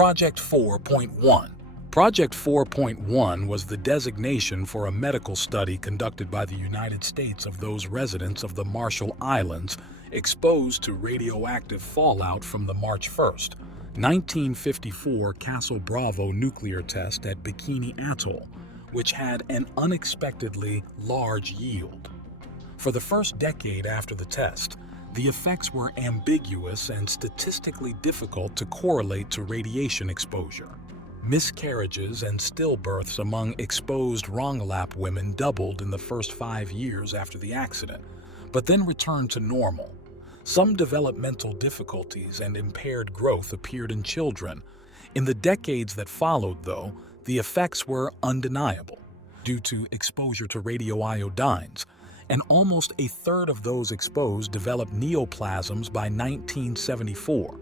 Project 4.1. Project 4.1 was the designation for a medical study conducted by the United States of those residents of the Marshall Islands exposed to radioactive fallout from the March 1st, 1954 Castle Bravo nuclear test at Bikini Atoll, which had an unexpectedly large yield. For the first decade after the test, the effects were ambiguous and statistically difficult to correlate to radiation exposure. Miscarriages and stillbirths among exposed Rongelap women doubled in the first 5 years after the accident, but then returned to normal. Some developmental difficulties and impaired growth appeared in children. In the decades that followed, though, the effects were undeniable due to exposure to radioiodines, and almost a third of those exposed developed neoplasms by 1974.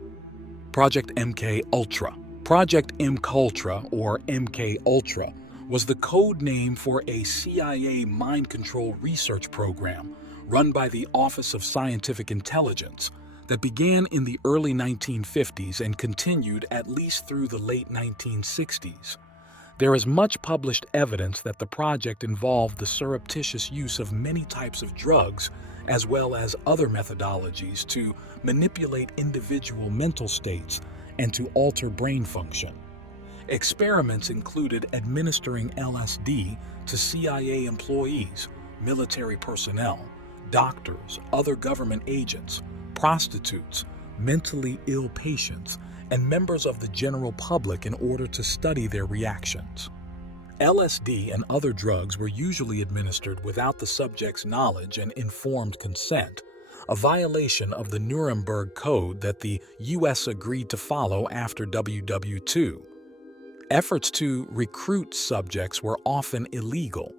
Project MK Ultra. Project MKUltra, or MK Ultra, was the code name for a CIA mind control research program run by the Office of Scientific Intelligence that began in the early 1950s and continued at least through the late 1960s. There is much published evidence that the project involved the surreptitious use of many types of drugs as well as other methodologies to manipulate individual mental states and to alter brain function. Experiments included administering LSD to CIA employees, military personnel, doctors, other government agents, prostitutes, mentally ill patients, and members of the general public in order to study their reactions. LSD and other drugs were usually administered without the subject's knowledge and informed consent, a violation of the Nuremberg Code that the U.S. agreed to follow after WW2. Efforts to recruit subjects were often illegal,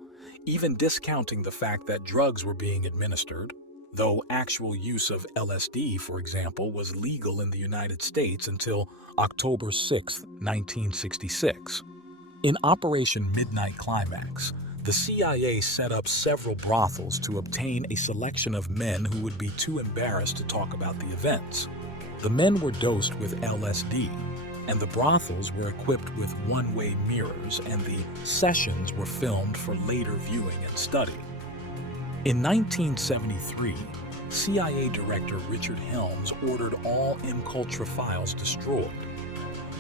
even discounting the fact that drugs were being administered, though actual use of LSD, for example, was legal in the United States until October 6, 1966. In Operation Midnight Climax, the CIA set up several brothels to obtain a selection of men who would be too embarrassed to talk about the events. The men were dosed with LSD, and the brothels were equipped with one-way mirrors, and the sessions were filmed for later viewing and study. In 1973, CIA Director Richard Helms ordered all MKUltra files destroyed.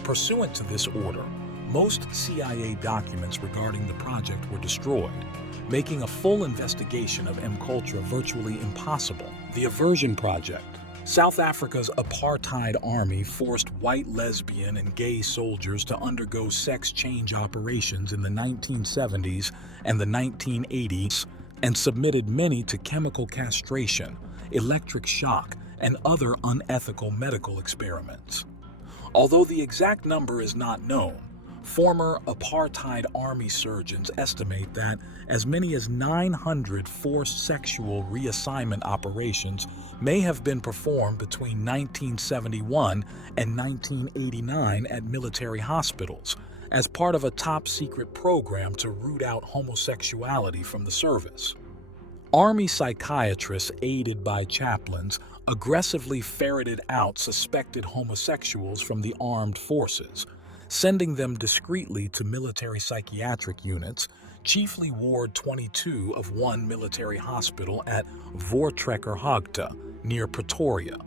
Pursuant to this order, most CIA documents regarding the project were destroyed, making a full investigation of MKUltra virtually impossible. The Aversion Project. South Africa's apartheid army forced white lesbian and gay soldiers to undergo sex change operations in the 1970s and the 1980s and submitted many to chemical castration, electric shock, and other unethical medical experiments. Although the exact number is not known, former apartheid army surgeons estimate that as many as 900 forced sexual reassignment operations may have been performed between 1971 and 1989 at military hospitals as part of a top-secret program to root out homosexuality from the service. Army psychiatrists, aided by chaplains, aggressively ferreted out suspected homosexuals from the armed forces, sending them discreetly to military psychiatric units, chiefly Ward 22 of one military hospital at Voortrekkerhoogte, near Pretoria.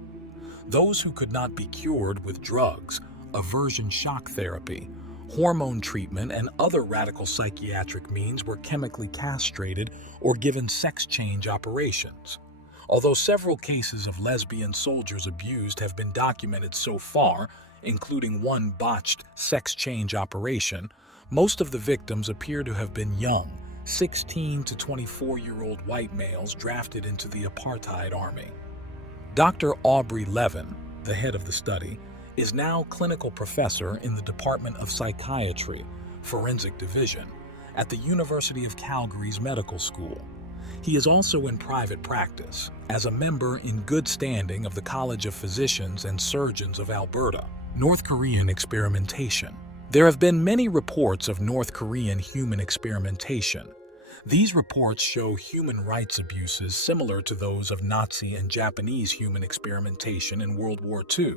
Those who could not be cured with drugs, aversion shock therapy, hormone treatment, and other radical psychiatric means were chemically castrated or given sex change operations. Although several cases of lesbian soldiers abused have been documented so far, including one botched sex change operation, most of the victims appear to have been young, 16 to 24-year-old white males drafted into the apartheid army. Dr. Aubrey Levin, the head of the study, is now clinical professor in the Department of Psychiatry, Forensic Division, at the University of Calgary's Medical School. He is also in private practice, as a member in good standing of the College of Physicians and Surgeons of Alberta. North Korean experimentation. There have been many reports of North Korean human experimentation. These reports show human rights abuses similar to those of Nazi and Japanese human experimentation in World War II.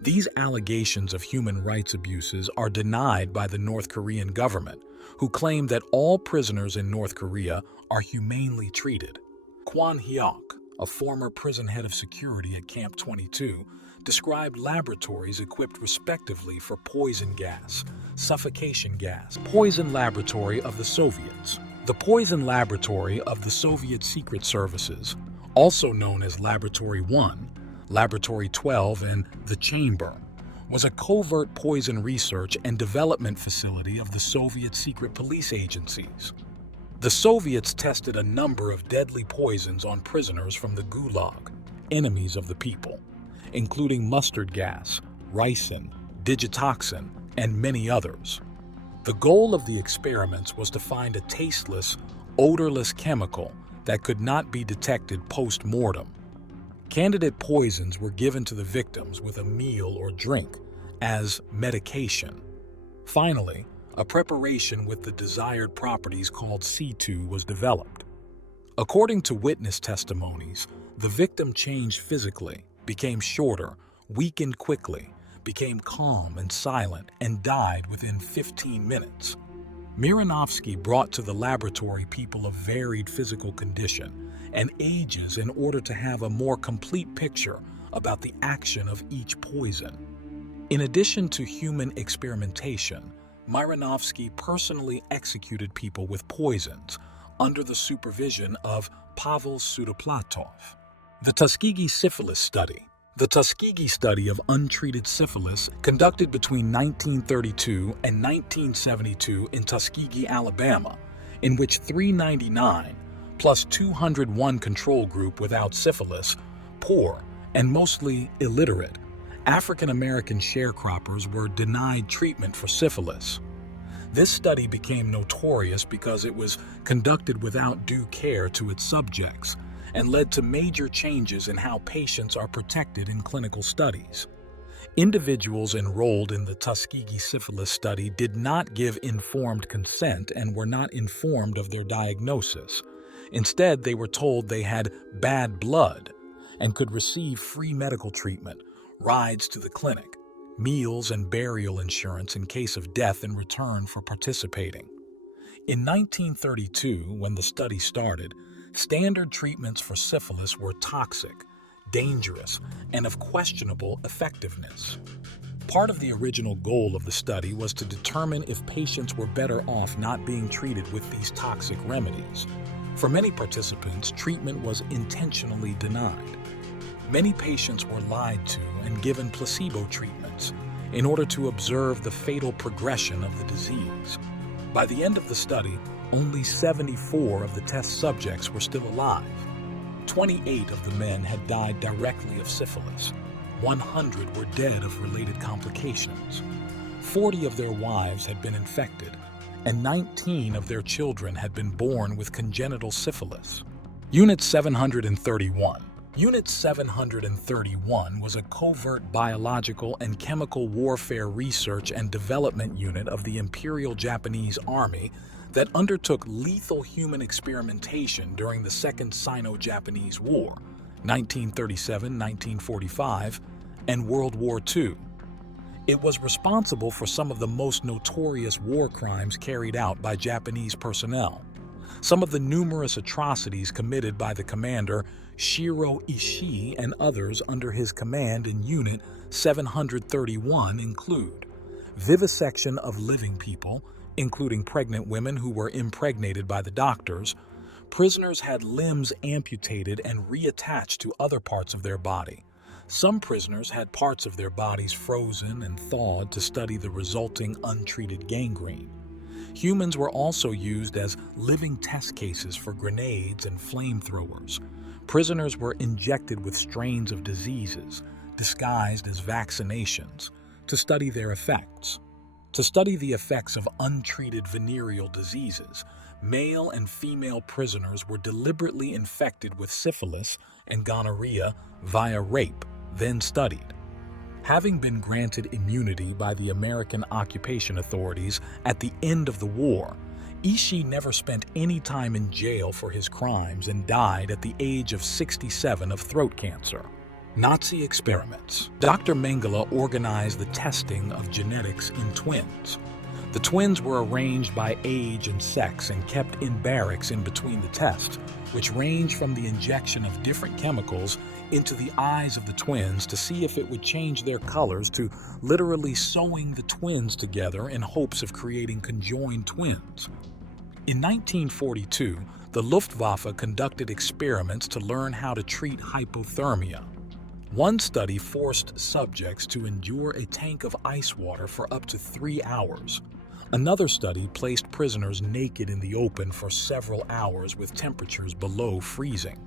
These allegations of human rights abuses are denied by the North Korean government, who claim that all prisoners in North Korea are humanely treated. Kwon Hyok, a former prison head of security at Camp 22, described laboratories equipped respectively for poison gas, suffocation gas, poison laboratory of the Soviets, the poison laboratory of the Soviet Secret Services, also known as Laboratory 1, Laboratory 12, and the Chamber, was a covert poison research and development facility of the Soviet secret police agencies. The Soviets tested a number of deadly poisons on prisoners from the Gulag, enemies of the people, including mustard gas, ricin, digitoxin, and many others. The goal of the experiments was to find a tasteless, odorless chemical that could not be detected post-mortem. Candidate poisons were given to the victims with a meal or drink as medication. Finally, a preparation with the desired properties called C2 was developed. According to witness testimonies, the victim changed physically, became shorter, weakened quickly, became calm and silent, and died within 15 minutes. Miranovsky brought to the laboratory people of varied physical condition and ages in order to have a more complete picture about the action of each poison. In addition to human experimentation, Miranovsky personally executed people with poisons under the supervision of Pavel Sudoplatov. The Tuskegee Syphilis Study. The Tuskegee study of untreated syphilis, conducted between 1932 and 1972 in Tuskegee, Alabama, in which 399 plus 201 control group without syphilis, poor, and mostly illiterate, African American sharecroppers were denied treatment for syphilis. This study became notorious because it was conducted without due care to its subjects and led to major changes in how patients are protected in clinical studies. Individuals enrolled in the Tuskegee syphilis study did not give informed consent and were not informed of their diagnosis. Instead, they were told they had bad blood and could receive free medical treatment, rides to the clinic, meals and burial insurance in case of death in return for participating. In 1932, when the study started, standard treatments for syphilis were toxic, dangerous, and of questionable effectiveness. Part of the original goal of the study was to determine if patients were better off not being treated with these toxic remedies. For many participants, treatment was intentionally denied. Many patients were lied to and given placebo treatments in order to observe the fatal progression of the disease. By the end of the study, only 74 of the test subjects were still alive. 28 of the men had died directly of syphilis. 100 were dead of related complications. 40 of their wives had been infected, and 19 of their children had been born with congenital syphilis. Unit 731. Unit 731 was a covert biological and chemical warfare research and development unit of the Imperial Japanese Army that undertook lethal human experimentation during the Second Sino-Japanese War, 1937-1945, and World War II. It was responsible for some of the most notorious war crimes carried out by Japanese personnel. Some of the numerous atrocities committed by the commander Shiro Ishii and others under his command in Unit 731 include vivisection of living people, including pregnant women who were impregnated by the doctors. Prisoners had limbs amputated and reattached to other parts of their body. Some prisoners had parts of their bodies frozen and thawed to study the resulting untreated gangrene. Humans were also used as living test cases for grenades and flamethrowers. Prisoners were injected with strains of diseases, disguised as vaccinations, to study their effects. To study the effects of untreated venereal diseases, male and female prisoners were deliberately infected with syphilis and gonorrhea via rape, then studied. Having been granted immunity by the American occupation authorities at the end of the war, Ishii never spent any time in jail for his crimes and died at the age of 67 of throat cancer. Nazi experiments. Dr. Mengele organized the testing of genetics in twins. The twins were arranged by age and sex and kept in barracks in between the tests, which ranged from the injection of different chemicals into the eyes of the twins to see if it would change their colors to literally sewing the twins together in hopes of creating conjoined twins. In 1942, the Luftwaffe conducted experiments to learn how to treat hypothermia. One study forced subjects to endure a tank of ice water for up to 3 hours. Another study placed prisoners naked in the open for several hours with temperatures below freezing.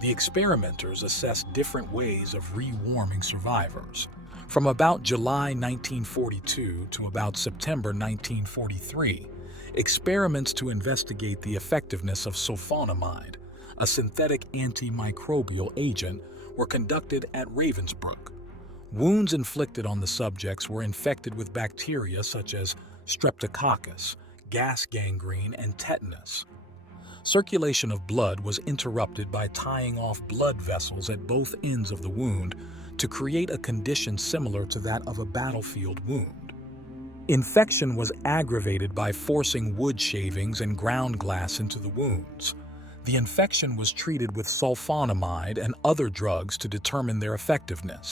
The experimenters assessed different ways of rewarming survivors. From about July 1942 to about September 1943, experiments to investigate the effectiveness of sulfonamide, a synthetic antimicrobial agent, were conducted at Ravensbrück. Wounds inflicted on the subjects were infected with bacteria such as streptococcus, gas gangrene, and tetanus. Circulation of blood was interrupted by tying off blood vessels at both ends of the wound to create a condition similar to that of a battlefield wound. Infection was aggravated by forcing wood shavings and ground glass into the wounds. The infection was treated with sulfonamide and other drugs to determine their effectiveness.